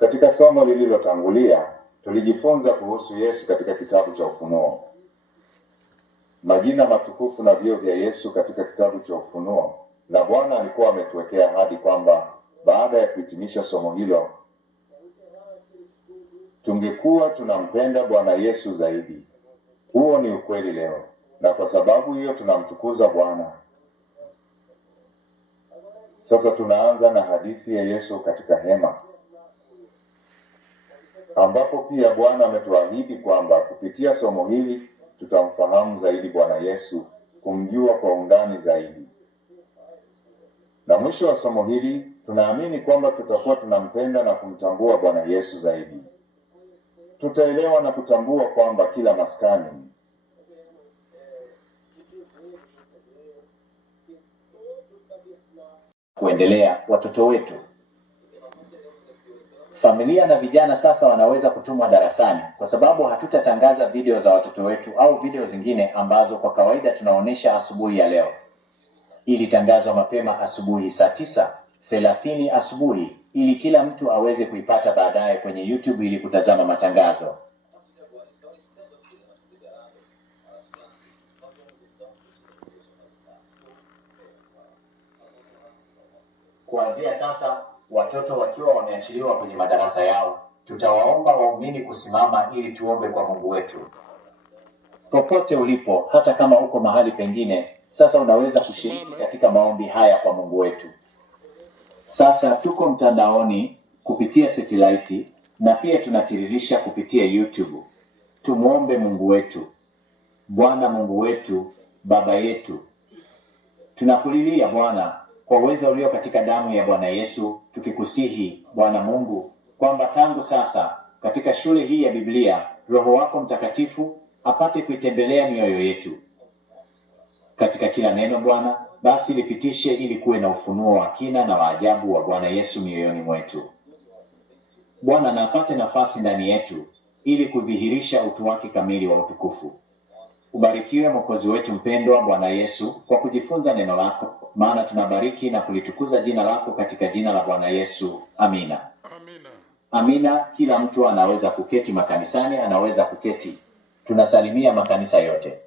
Katika somo lililotangulia tulijifunza kuhusu Yesu katika kitabu cha Ufunuo. Majina matukufu na vyeo vya Yesu katika kitabu cha Ufunuo, na Bwana alikuwa ametuwekea ahadi kwamba baada ya kuhitimisha somo hilo tungekuwa tunampenda Bwana Yesu zaidi. Huo ni ukweli leo, na kwa sababu hiyo tunamtukuza Bwana. Sasa tunaanza na hadithi ya Yesu katika hema, ambapo pia Bwana ametuahidi kwamba kupitia somo hili tutamfahamu zaidi Bwana Yesu, kumjua kwa undani zaidi. Na mwisho wa somo hili tunaamini kwamba tutakuwa tunampenda na kumtambua Bwana Yesu zaidi. Tutaelewa na kutambua kwamba kila maskani kuendelea watoto wetu. Familia na vijana sasa wanaweza kutumwa darasani, kwa sababu hatutatangaza video za watoto wetu au video zingine ambazo kwa kawaida tunaonesha asubuhi ya leo. Ilitangazwa mapema asubuhi saa 9:30 asubuhi ili kila mtu aweze kuipata baadaye kwenye YouTube ili kutazama matangazo. Kuanzia sasa, watoto wakiwa wameachiliwa kwenye madarasa yao, tutawaomba waumini kusimama ili tuombe kwa Mungu wetu. Popote ulipo, hata kama uko mahali pengine, sasa unaweza kushiriki katika maombi haya kwa Mungu wetu. Sasa tuko mtandaoni kupitia satellite na pia tunatiririsha kupitia YouTube. Tumuombe Mungu wetu. Bwana Mungu wetu, Baba yetu, tunakulilia Bwana kwa uwezo ulio katika damu ya Bwana Yesu, tukikusihi Bwana Mungu kwamba tangu sasa katika shule hii ya Biblia Roho wako Mtakatifu apate kuitembelea mioyo yetu. Katika kila neno Bwana, basi lipitishe ili kuwe na ufunuo wa kina na wa ajabu wa Bwana Yesu mioyoni mwetu. Bwana na apate nafasi ndani yetu ili kudhihirisha utu wake kamili wa utukufu. Ubarikiwe Mwokozi wetu mpendwa Bwana Yesu kwa kujifunza neno lako, maana tunabariki na kulitukuza jina lako katika jina la Bwana Yesu. Amina. Amina. Amina. Kila mtu anaweza kuketi makanisani, anaweza kuketi. Tunasalimia makanisa yote.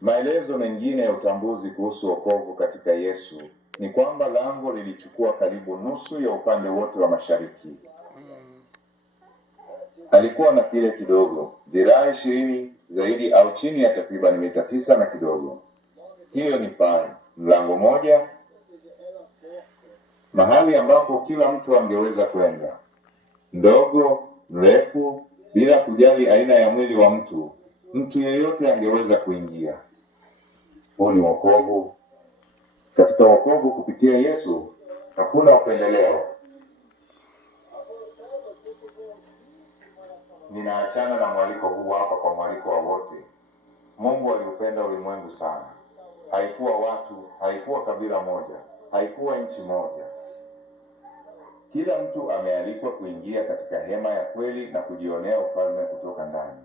Maelezo mengine ya utambuzi kuhusu wokovu katika Yesu ni kwamba lango lilichukua karibu nusu ya upande wote wa mashariki. Alikuwa na kile kidogo, dhiraa 20 zaidi au chini ya takriban mita 9 na kidogo. Hiyo ni pale, mlango moja, mahali ambapo kila mtu angeweza kwenda. Ndogo, mrefu, bila kujali aina ya mwili wa mtu, mtu yeyote angeweza kuingia. Huu ni wokovu. Katika wokovu kupitia Yesu hakuna upendeleo. Ninaachana na mwaliko huu hapa kwa mwaliko wa wote. Mungu aliupenda ulimwengu sana. Haikuwa watu, haikuwa kabila moja, haikuwa nchi moja. Kila mtu amealikwa kuingia katika hema ya kweli na kujionea ufalme kutoka ndani.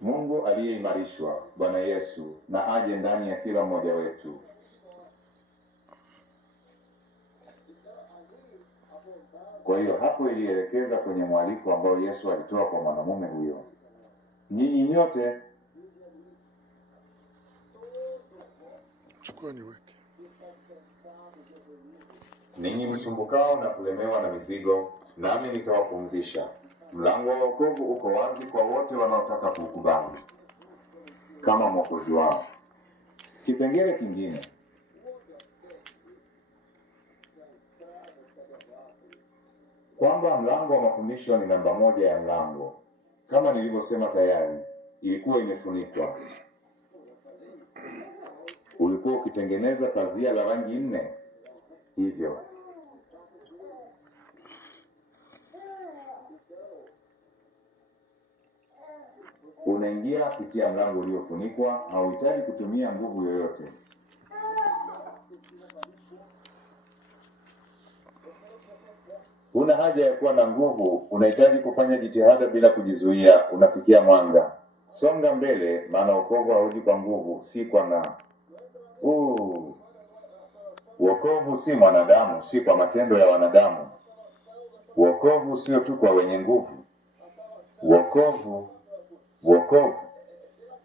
Mungu aliyeimarishwa, Bwana Yesu, na aje ndani ya kila mmoja wetu. Kwa hiyo hapo ilielekeza kwenye mwaliko ambao Yesu alitoa kwa mwanamume huyo. Nyinyi nyote, chukua niweke. ninyi msumbukao na kulemewa na mizigo, nami nitawapumzisha. Mlango wa wokovu uko wazi kwa wote wanaotaka kukubali kama mwokozi wao. Kipengele kingine, kwamba mlango wa mafundisho ni namba 1 ya mlango. Kama nilivyosema tayari, ilikuwa imefunikwa. Ulikuwa ukitengeneza pazia la rangi 4 hivyo. Unaingia kupitia mlango uliofunikwa, hauhitaji kutumia nguvu yoyote. Huna haja ya kuwa na nguvu, unahitaji kufanya jitihada bila kujizuia, unafikia mwanga. Songa mbele, maana wokovu hauji kwa nguvu, si kwa na. Wokovu si mwanadamu, si kwa matendo ya wanadamu. Wokovu sio tu kwa wenye nguvu. Wokovu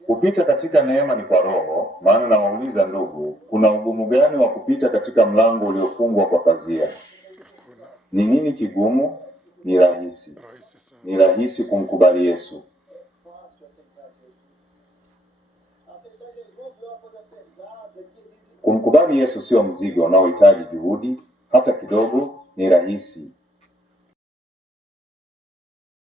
kupita katika neema ni kwa Roho. Maana nawauliza ndugu, kuna ugumu gani wa kupita katika mlango uliofungwa kwa pazia? Ni nini kigumu? Ni rahisi. Ni rahisi kumkubali Yesu. Kumkubali Yesu sio mzigo unaohitaji juhudi hata kidogo, ni rahisi.